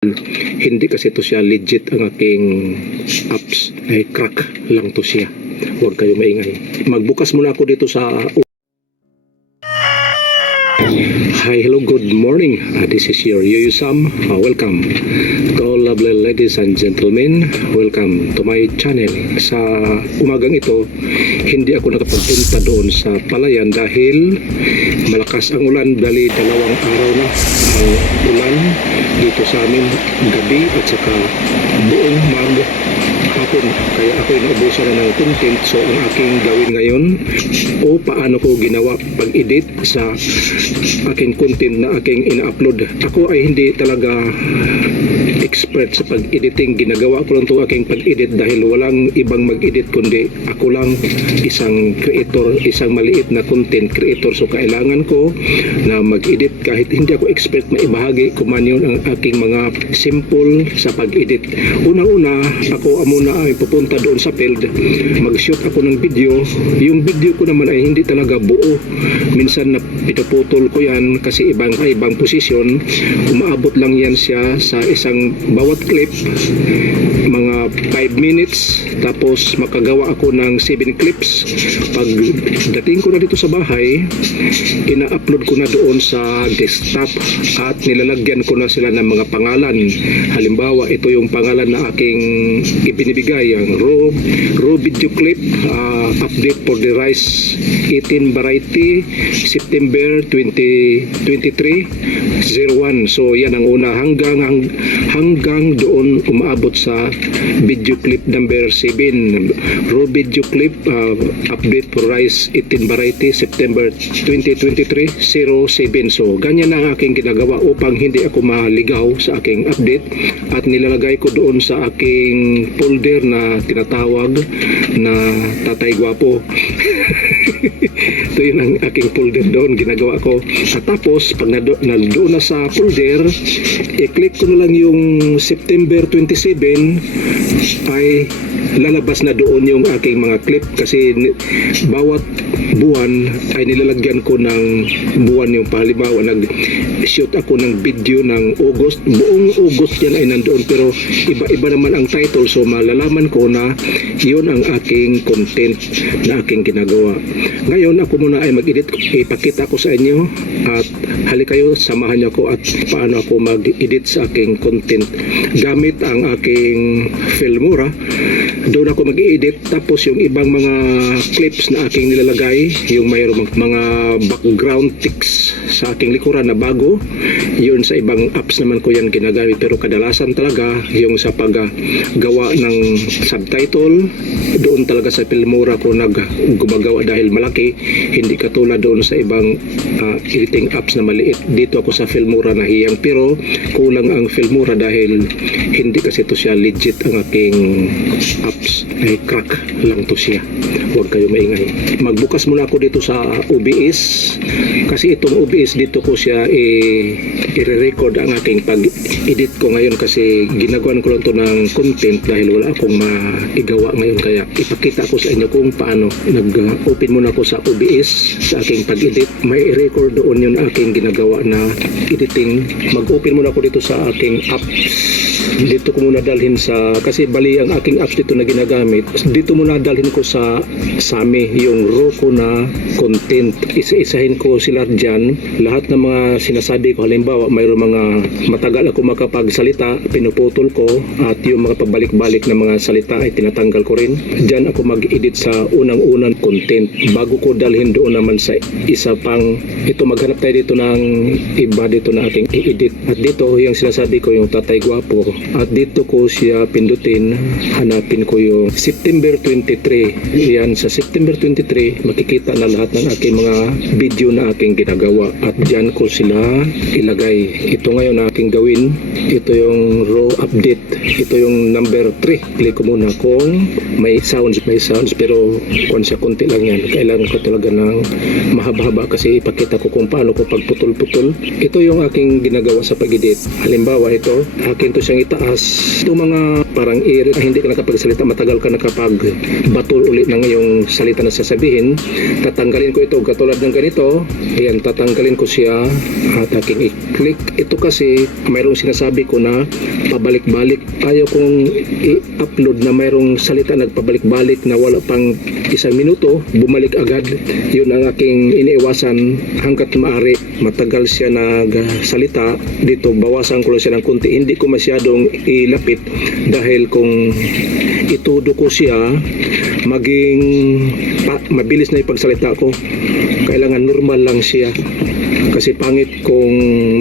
Hindi kasi to siya legit ang aking apps, ay crack lang to siya. Huwag kayo maingay. Magbukas muna ako dito sa Hi, hello, good morning. This is your Yuyu Sam. Welcome to all lovely ladies and gentlemen. Welcome to my channel. Sa umagang ito, hindi ako nakapagpunta doon sa palayan dahil malakas ang ulan. Dali dalawang araw na ang ulan dito sa amin, gabi at saka buong hapon. Kaya ako naubusan na ng content. So ang aking gawin ngayon o paano ko ginawa pag-edit sa aking content na aking ina-upload. Ako ay hindi talaga expert sa pag-editing. Ginagawa ko lang itong aking pag-edit dahil walang ibang mag-edit kundi ako lang, isang creator, isang maliit na content creator. So kailangan ko na mag-edit kahit hindi ako expert. Maibahagi ko man yun ang aking mga simple sa pag-edit. Una-una, ako muna ay pupunta doon sa field. Mag-shoot ako ng video. Yung video ko naman ay hindi talaga buo. Minsan na pinuputol ko yan kasi ibang posisyon. Umaabot lang yan siya sa isang bawat clip mga 5 minutes, tapos makagawa ako ng 7 clips. Pag dating ko na dito sa bahay, ina-upload ko na doon sa desktop at nilalagyan ko na sila ng mga pangalan. Halimbawa, ito yung pangalan na aking ibinibigay, ang raw video clip, update for the rice 18 variety September 2023 01. So yan ang una hanggang doon umaabot sa video clip number 7, raw video clip, update for rice 18 variety September 2023 07. So ganyan ang aking ginagawa upang hindi ako maligaw sa aking update, at nilalagay ko doon sa aking folder na tinatawag na Tatay Gwapo. Ito yun ang aking folder doon, ginagawa ko. At tapos pag doon na sa folder, i-click ko na lang yung September 27, ay lalabas na doon yung aking mga clip kasi bawat buwan ay nilalagyan ko ng buwan. Yung halimbawa, nag-shoot ako ng video ng August, buong August yan ay nandoon, pero iba-iba naman ang title. So malalaman ko na yun ang aking content na aking ginagawa. Ngayon ako muna ay mag-edit. Ipakita ko sa inyo at halika kayo, samahan niyo ako at paano ako mag-edit sa aking content gamit ang aking Filmora. Doon ako mag-edit. Tapos yung ibang mga clips na aking nilalagay, yung mayroong mga background text sa aking likuran na bago, yun sa ibang apps naman ko yan ginagamit. Pero kadalasan talaga yung sa paggawa ng subtitle, doon talaga sa Filmora ko gumagawa dahil malaki, hindi katulad doon sa ibang editing apps na maliit. Dito ako sa Filmora nahiyang, pero kulang ang Filmora dahil hindi kasi to siya legit ang aking apps, ay crack lang to siya. Huwag kayo maingay. Magbukas muna ako dito sa OBS kasi itong OBS dito ko siya i-record ang aking pag-edit ko ngayon kasi ginagawan ko lang to ng content dahil wala akong maigawa ngayon. Kaya ipakita ko sa inyo kung paano. Nag-open muna ako sa OBS sa aking pag-edit. May i-record doon yung aking ginagawa na editing. Mag-open muna ako dito sa aking apps. Dito ko muna dalhin sa, kasi bali ang aking apps dito na ginagamit, dito muna dalhin ko sa Sami yung raw ko na content. Isa-isahin ko sila dyan. Lahat ng mga sinasabi ko, halimbawa mayroong mga matagal ako makapagsalita, pinuputol ko, at yung mga pabalik-balik na mga salita ay tinatanggal ko rin. Dyan ako mag-edit sa unang-unang content bago ko dalhin doon naman sa isa pang. Ito, maghanap tayo dito ng iba dito na ating i-edit. At dito yung sinasabi ko, yung Tatay Gwapo, at dito ko siya pindutin. Hanapin ko yung September 23. Yan, sa September 23 makikita na lahat ng aking mga video na aking ginagawa at dyan ko sila ilagay. Ito ngayon na aking gawin. Ito yung raw update. Ito yung number 3. Click ko muna kung may sounds pero kung siya konti lang yan. Kailangan ko talaga ng mahaba-haba kasi ipakita ko kung paano ko pagputol-putol. Ito yung aking ginagawa sa pag-edit. Halimbawa ito, akin to siyang itaas. Itong mga parang hindi ka nakapagsalita, matagal ka nakapag-batol ulit ng iyong salita na sasabihin, tatanggalin ko ito katulad ng ganito. Ayan, tatanggalin ko siya at aking i-click. Ito kasi mayroong sinasabi ko na pabalik-balik. Ayaw kong i-upload na mayroong salita nagpabalik-balik na wala pang 1 minuto, bumalik agad. Yun ang aking iniiwasan hanggat maaari. Matagal siya nagsalita dito, bawasan ko lang siya ng konti. Hindi ko masyadong ilapit dahil kung itudo ko siya, maging mabilis na ipagsalita ko. Kailangan normal lang siya. Kasi pangit kung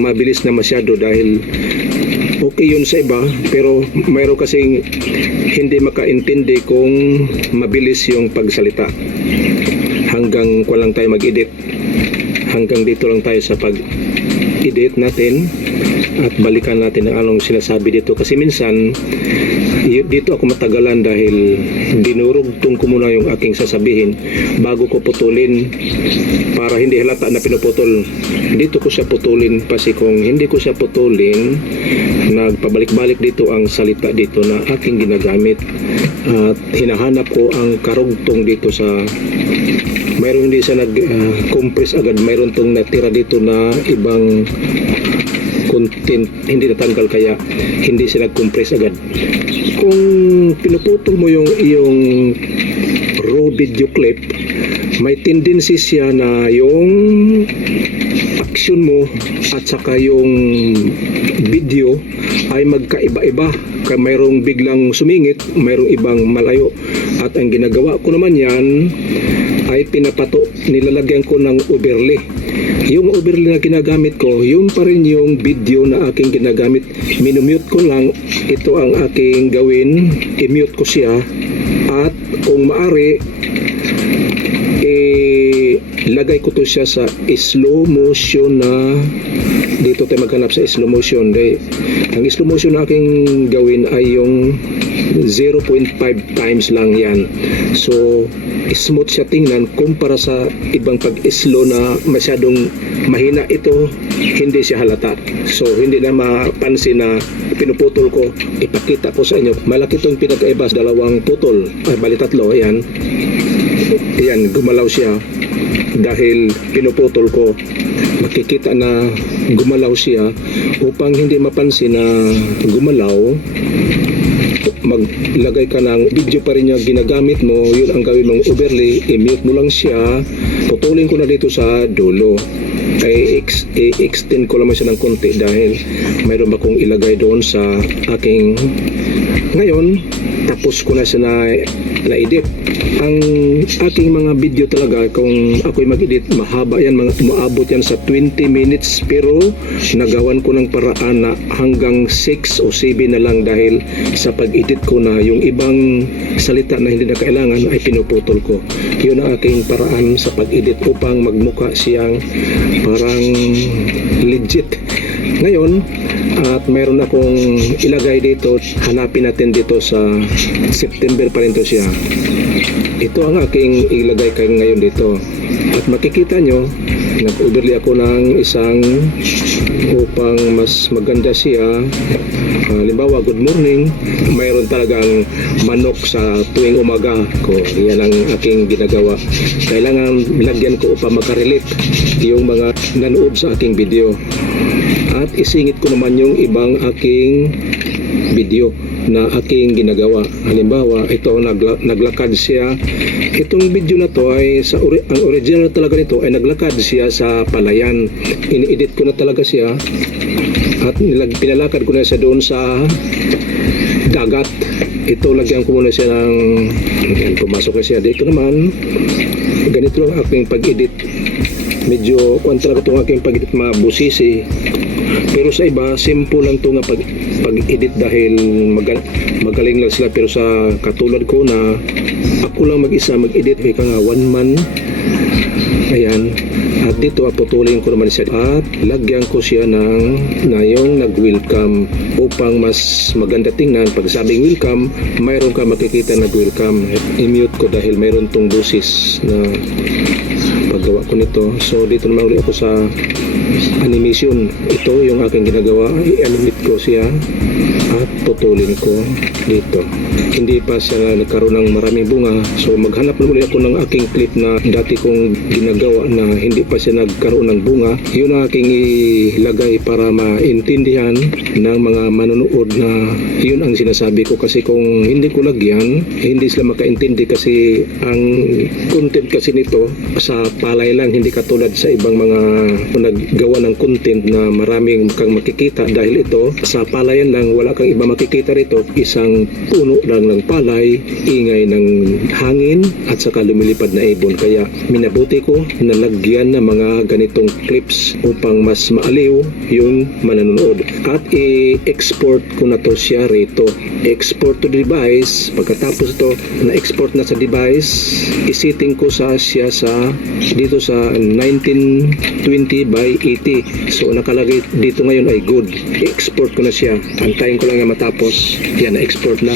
mabilis na masyado dahil okay yun sa iba, pero mayroon kasing hindi makaintindi kung mabilis yung pagsalita. Hanggang walang tayo mag-edit. Hanggang dito lang tayo sa pag-edit natin at balikan natin ang anong sinasabi dito. Kasi minsan, dito ako matagalan dahil dinurugtong ko muna yung aking sasabihin bago ko putulin para hindi halata na pinuputol. Dito ko siya putulin kasi kung hindi ko siya putulin, nagpabalik-balik dito ang salita dito na aking ginagamit at hinahanap ko ang karugtong dito sa mayroon hindi siya nag-compress agad, mayroon tong natira dito na ibang content hindi natanggal kaya hindi sila compress agad. Kung pinuputol mo yung raw video clip, may tendency siya na yung action mo at saka yung video ay magkaiba-iba. Mayroong biglang sumingit, mayroong ibang malayo. At ang ginagawa ko naman yan ay nilalagyan ko ng overlay. Yung overlay na ginagamit ko, yun pa rin yung video na aking ginagamit. Minumute ko lang, ito ang aking gawin, i-mute ko siya. At kung maaari, lagay ko to siya sa slow motion na dito tayo maghanap sa slow motion. Ang slow motion na aking gawin ay yung 0.5 times lang yan. So, smooth siya tingnan kumpara sa ibang pag-slow na masyadong mahina. Ito, hindi siya halata. So, hindi na mapansin na pinuputol ko. Ipakita ko sa inyo. Malaki itong pinagkaiba sa dalawang putol. Bali tatlo, ayan. Ayan, gumalaw siya dahil pinuputol ko. Makikita na gumalaw siya. Upang hindi mapansin na gumalaw, maglagay ka ng video pa rin yung ginagamit mo. Yun ang gawin mong overlay. I-mute mo lang siya. Putulin ko na dito sa dulo. I-extend ko naman siya ng konti dahil mayroon akong ilagay doon sa aking ngayon. Tapos ko na siya na-edit. Ang aking mga video talaga, kung ako'y mag-edit, mahaba yan, umaabot yan sa 20 minutes, pero nagawan ko ng paraan na hanggang 6 o 7 na lang dahil sa pag-edit ko na yung ibang salita na hindi na kailangan ay pinuputol ko. Yun ang aking paraan sa pag-edit upang magmukha siyang parang legit. Ngayon, at mayroon akong ilagay dito, hanapin natin dito sa September pa rin to siya. Ito ang aking ilagay kayo ngayon dito. At makikita nyo, nag-overlay ako ng isang upang mas maganda siya. Halimbawa, good morning. Mayroon talagang manok sa tuwing umaga ko. Yan ang aking ginagawa. Kailangan lagyan ko upang makarelate yung mga nanood sa aking video. At isingit ko naman yung ibang aking video na aking ginagawa. Halimbawa, ito naglakad siya. Itong video na to ay ang original talaga nito ay naglakad siya sa palayan. Ini-edit ko na talaga siya at pinalakad ko na siya doon sa dagat. Ito lagyan ko muna siya ng pumasok na siya dito naman. Ganito lang aking pag-edit. Medyo kontra ko itong aking pag-edit, mabusisi. Pero sa iba, simple lang ito nga pag-edit dahil magaling lang sila. Pero sa katulad ko na ako lang mag-isa mag-edit, may ka nga one man. Ayan. At dito putulin ko naman siya at lagyan ko siya na yung nag-welcome upang mas maganda tingnan. Pag sabing welcome, mayroon ka makikita nag-welcome. I-mute ko dahil mayroon tong busis na paggawa ko nito. So dito naman ulit ako sa animation. Ito yung aking ginagawa. I-animate ko siya at putulin ko dito. Hindi pa siya nagkaroon ng maraming bunga, so maghanap na muli ako ng aking clip na dati kong ginagawa na hindi pa siya nagkaroon ng bunga. Yun ang aking ilagay para maintindihan ng mga manonood na yun ang sinasabi ko, kasi kung hindi ko lagyan, hindi sila makaintindi, kasi ang content kasi nito sa palay lang, hindi katulad sa ibang mga naggawa ng content na maraming kang makikita, dahil ito sa palayan lang, wala kang iba makikita rito, isang puno lang ng palay, ingay ng hangin at saka lumilipad na ibon. Kaya minabuti ko na lagyan ng mga ganitong clips upang mas maaliw yung mananood, at i-export ko na to siya rito. Export to device. Pagkatapos ito na-export na sa device, isetting ko siya sa dito sa 1920 by 80. So nakalagay dito ngayon ay good. I-export ko na siya. Antayin ko lang na matapos. Yan, na-export na.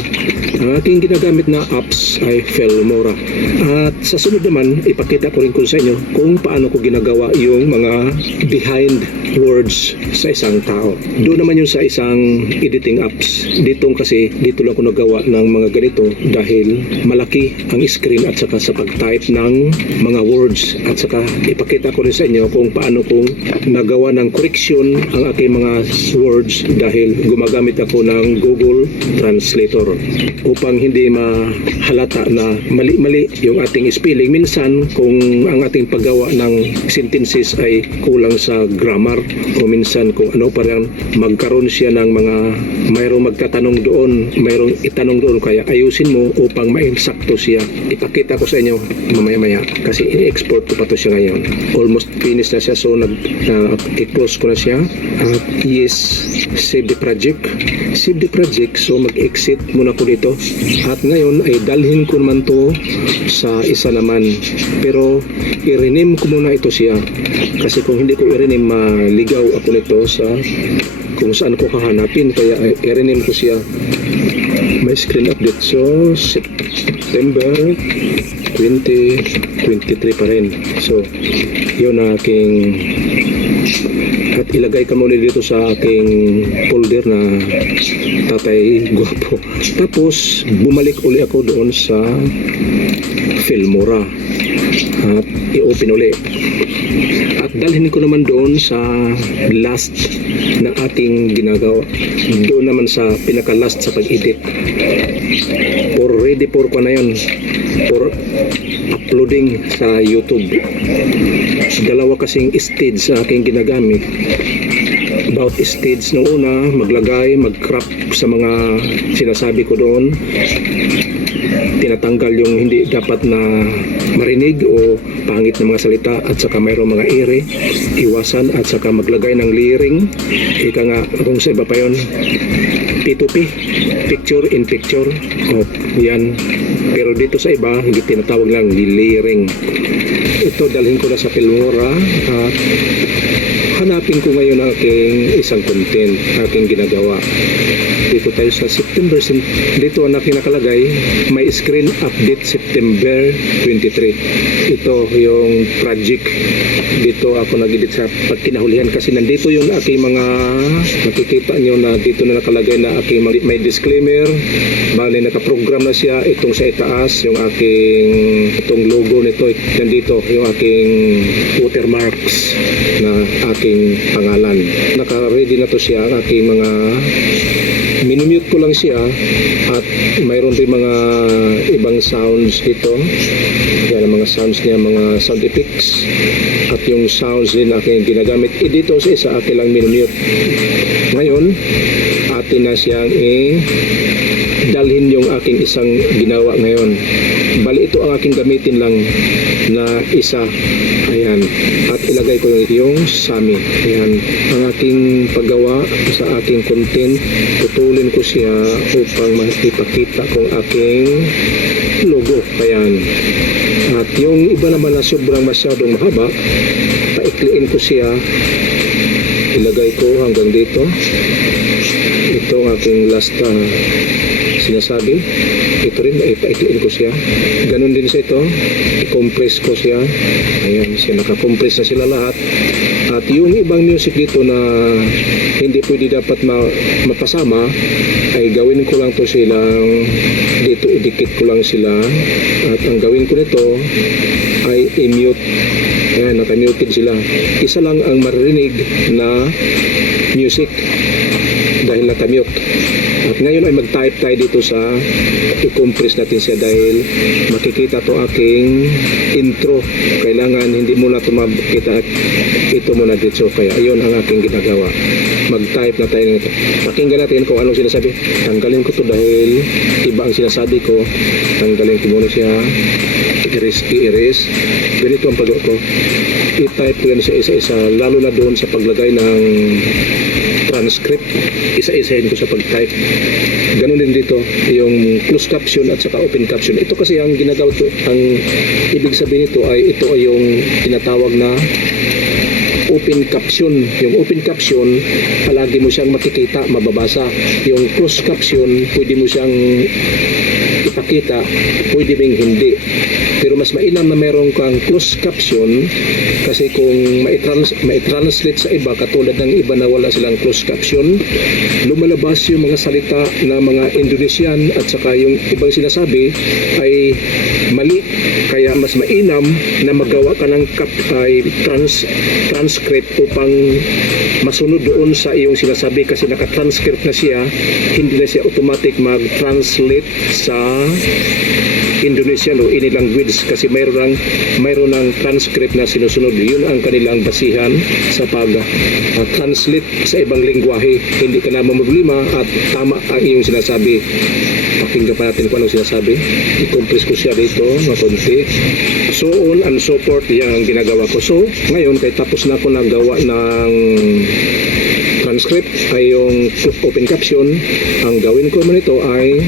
Ang aking ginagamit na apps ay Filmora. At sa sunod naman, ipakita ko rin ko sa inyo kung paano ko ginagawa yung mga behind words sa isang tao. Doon naman yung sa isang editing apps. Dito lang ko nagawa ng mga ganito dahil malaki ang screen at saka sa pag-type ng mga words, at saka ipakita ko rin sa inyo kung paano kong nagawa ng correction ang aking mga words dahil gumagamit ako ng Google Translator upang hindi mahalata na mali-mali yung ating spelling. Minsan kung ang ating paggawa ng sentences ay kulang sa grammar, o minsan kung ano, parang magkaroon siya ng mga mayroong magtatanong doon, mayroong itanong doon, kaya ayusin mo upang mainsakto siya. Ipakita ko sa inyo mamaya-maya kasi i-export ko pa to siya ngayon. Almost finished na siya, so i-close ko na siya at yes, save the project. Save the project, so mag-exit muna ko dito at ngayon ay dalhin ko naman to sa isa naman, pero i-rename ko muna ito siya kasi kung hindi ko i-rename, maligaw ako nito sa kung saan ko hahanapin, kaya i-rename ko siya. May screen update, so September 2023 pa rin. So yun aking, at ilagay ka muna dito sa aking folder na Tatay Guwapo. Tapos bumalik uli ako doon sa Filmora at i-open uli at dalhin ko naman doon sa last na ating ginagawa, doon naman sa pinaka-last sa pag-edit, for ready for ko na yun, for uploading sa YouTube. Dalawa kasing stage sa aking ginagamit. About stage nung una, maglagay, mag-crop sa mga sinasabi ko doon, tinatanggal yung hindi dapat na marinig o pangit na mga salita, at saka mayroong mga ere, iwasan, at saka maglagay ng layering. Ika nga, kung sa iba pa yun, P2P, picture in picture. O, yan. Pero dito sa iba, hindi tinatawag lang layering. Ito, dalhin ko na sa Filmora at hanapin ko ngayon ang aking isang content, aking ginagawa. Dito tayo sa September, dito ang aking nakalagay, may screen update September 23. Ito yung project. Dito ako nag-edit sa pagkinahulihan kasi nandito yung aking mga, makikita nyo na dito na nakalagay na aking may disclaimer. Bali nakaprogram na siya, itong sa itaas, yung aking, itong logo nito, nandito yung aking watermarks na aking pangalan. Naka-ready na to siya, ang aking mga minumute ko lang siya, at mayroon rin mga ibang sounds dito. Yan ang mga sounds niya, mga sound effects, at yung sounds din aking ginagamit. Dito sa isa aking lang minumute. Ngayon atin na siyang dalhin yung aking isang ginawa ngayon. Bali ito ang aking gamitin lang na isa. Ayan. At ilagay ko yung Sami. Ayan. Ang aking paggawa sa aking content, putulin ko siya upang ipakita kong aking logo. Ayan. At yung iba naman na sobrang masyadong mahaba, paikliin ko siya. Ilagay ko hanggang dito. Ito ang aking last sinasabi. Ito rin, paikliin ko siya. Ganon din sa ito, i-compress ko siya. Ayan, siya naka-compress na sila lahat. At yung ibang music dito na hindi pwede dapat mapasama ay gawin ko lang to silang dito, idikit ko lang sila, at ang gawin ko nito ay i-mute. Ayan, naka-muted sila. Isa lang ang maririnig na music dahil naka-mute. At ngayon ay mag-type tayo dito sa i-compress natin siya dahil makikita to aking intro. Kailangan hindi muna ito makita, ito muna dito. Kaya ayun ang aking ginagawa. Mag-type na tayo nito. Pakinggan natin kung anong sinasabi. Tanggalin ko to dahil iba ang sinasabi ko. Tanggalin ko muna siya. I-erase. Ganito ang pagawa ko. I-type ko yan sa isa-isa. Lalo na doon sa paglagay ng transcript. Isa-isahin ko sa pag-type. Ganun din dito, yung closed caption at saka open caption. Ito kasi ang ginagawa ko, ang ibig sabihin nito ay ito ay yung tinatawag na open caption. Yung open caption, palagi mo siyang makikita, mababasa. Yung closed caption, pwede mo siyang ipakita, pwede bing hindi. Pero mas mainam na meron kang closed caption kasi kung mai-translate sa iba, katulad ng iba na wala silang closed caption, lumalabas yung mga salita na mga Indonesian at saka yung ibang sinasabi ay mali. Kaya mas mainam na magawa ka ng transcript upang masunod doon sa iyong sinasabi kasi naka-transcript na siya, hindi na siya automatic mag-translate sa Indonesian o any language kasi mayroon ng transcript na sinusunod. Yun ang kanilang basihan sa pag-translate sa ibang lingwahe. Hindi ka na mamproblema at tama ang iyong sinasabi. Pakinggan pa natin kung anong sinasabi. I-compress ko siya dito na konti. So on and so forth, yan ang ginagawa ko. So ngayon, kay tapos na ako nagawa ng transcript ay yung open caption, ang gawin ko naman ito ay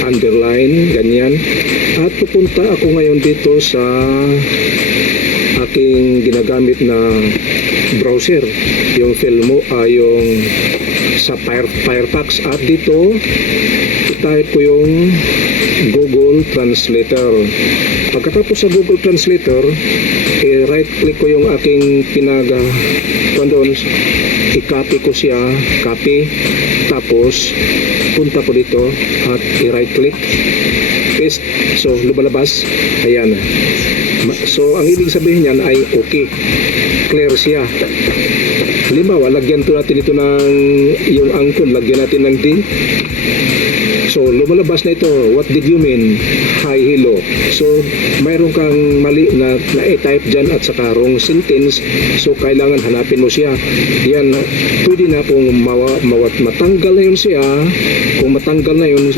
underline, ganyan. At pupunta ako ngayon dito sa aking ginagamit na browser, yung Filmo, yung sa Firefox, at dito i-type ko yung Google Translator. Pagkatapos sa Google Translator, i-right click ko yung aking doon, i-copy ko siya, copy, tapos punta ko dito at i-right click, paste, so lumalabas, ayan. So ang ibig sabihin niyan ay okay, clear siya. Halimbawa, lagyan to natin ito ng yung angkol, lagyan natin ng D. So lumalabas na ito, what did you mean? Hi, hello. So mayroon kang mali na i-type dyan at saka wrong sentence, so kailangan hanapin mo siya. Yan, pwede na kung matanggal na yun siya. Kung matanggal na yun,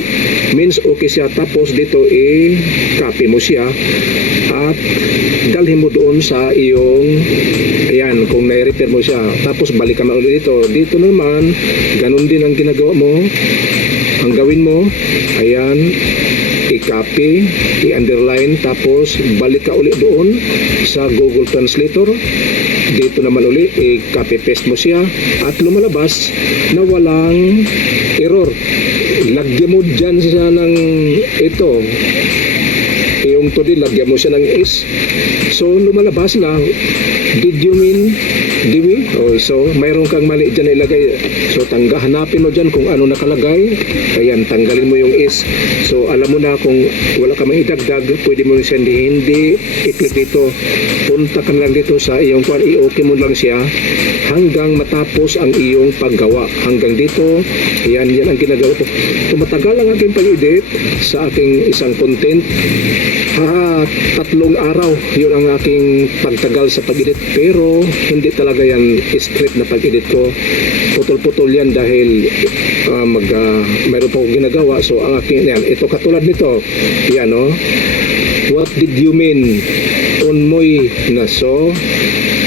means okay siya. Tapos dito i-copy mo siya at dalhin mo doon sa iyong, ayan, kung nai-repair mo siya. Tapos balikan mo ulit dito. Dito naman, ganun din ang ginagawa mo. Ang gawin mo, ayan, i-copy, i-underline, tapos balik ka ulit doon sa Google Translator. Dito naman ulit, i-copy paste mo siya at lumalabas na walang error. Lagyan mo dyan siya ng ito, yung to din, lagyan mo siya ng S. So lumalabas na, did you mean Diwi? Oh, so mayroon kang mali dyan na ilagay. So hanapin mo dyan kung ano nakalagay. Ayan, tanggalin mo yung S. So alam mo na kung wala ka maidagdag, pwede mo siya hindi i-click dito. Punta ka lang dito sa iyong kwan, i-okay mo lang siya hanggang matapos ang iyong paggawa. Hanggang dito, yan ang ginagawa ko. Tumatagal ang aking pag-edit sa aking isang content. 3 araw, yun ang aking pagtagal sa pag-edit. Pero hindi talaga yan straight na pag-edit ko. Putol-putol yan dahil mayroon pa akong ginagawa. So ang aking, yan, ito katulad nito. Yan, no? What did you mean? Unmoy na. So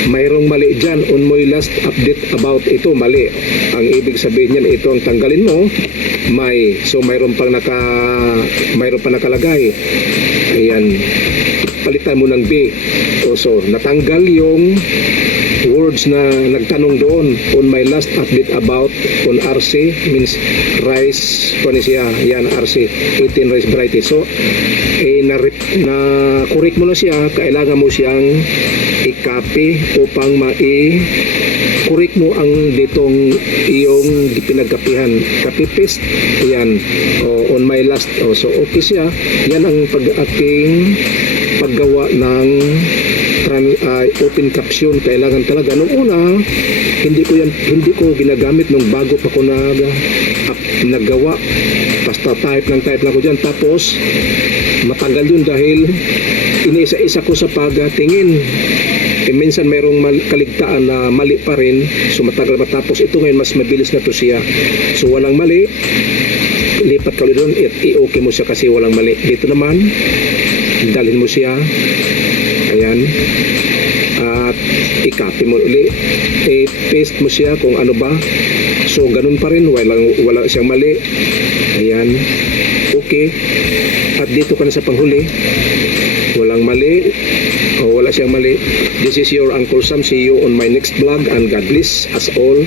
mayroong mali dyan. Unmoy last update about ito, mali. Ang ibig sabihin yan, ito ang tanggalin mo, may. So mayroon pa nakalagay. Ayan, palitan mo ng B. So natanggal yung words na nagtanong doon. On my last update about on RC means rice, kung siya, yan RC 18 rice variety. So na correct mo na siya, kailangan mo siyang i-copy upang correct mo ang ditong iyong pinagkapihan. Copy paste. Yan. On my last. So okay siya. Yan ang aking paggawa ng open caption. Kailangan talaga nung una hindi ko ginagamit nung bago pa ko naggawa. Basta type lang ko dyan. Tapos matagal yun dahil iniisa-isa ko sa pagtingin. Minsan mayroong kaligtaan na mali pa rin. So matagal matapos. Ito ngayon mas mabilis na to siya. So walang mali. Lipat ka ulit doon. I-okay mo siya kasi walang mali. Dito naman dalhin mo siya. Ayan. At i-copy mo ulit. I-paste mo siya kung ano ba. So ganun pa rin. Wala siyang mali. Ayan. Okay. At dito ka na sa panghuli. Walang mali. Wala siyang mali. This is your Uncle Sam. See you on my next vlog and God bless us all.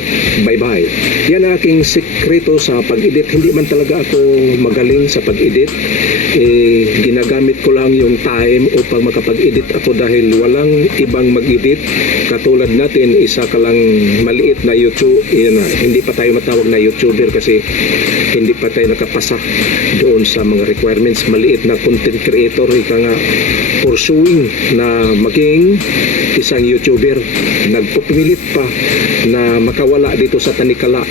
Bye-bye. Yan ang aking sekreto sa pag-edit. Hindi man talaga ako magaling sa pag-edit. Ginagamit ko lang yung time upang makapag-edit ako dahil walang ibang mag-edit. Katulad natin, isa ka lang maliit na YouTube. Hindi pa tayo matawag na YouTuber kasi hindi pa tayo nakapasa doon sa mga requirements. Maliit na content creator. Ika nga pursuing na maging isang YouTuber. Nagpupilit pa na makawala dito sa tanikala.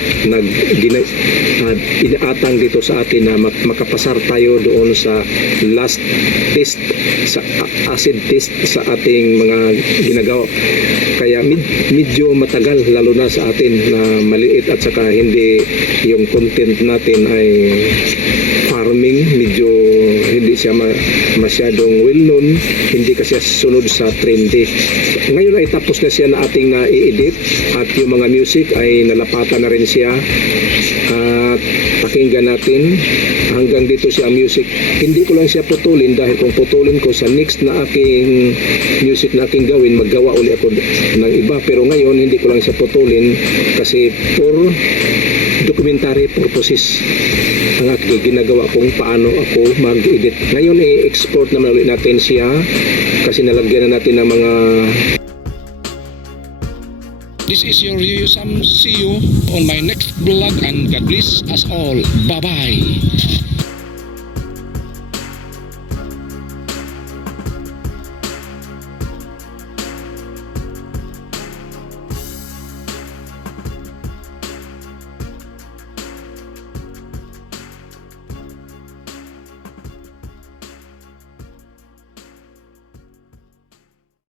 Inaatang dito sa atin na makapasar tayo doon sa last test, sa acid test sa ating mga ginagawa. Kaya medyo matagal lalo na sa atin na maliit at saka hindi yung content natin ay farming, medyo hindi siya masyadong well known, hindi kasi sunod sa trendy. Ngayon ay tapos na siya na ating na-i-edit at yung mga music ay nalapatan na rin siya at pakinggan natin hanggang dito siya music. Hindi ko lang siya putulin dahil kung putulin ko sa next na aking music na aking gawin, maggawa uli ako ng iba. Pero ngayon hindi ko lang siya putulin kasi for documentary purposes ang aking ginagawa kung paano ako mag-edit. Ngayon i-export naman ulit natin siya kasi nalagyan na natin ng mga. This is your Yuyu Sam. See you on my next vlog and God bless us all. Bye-bye.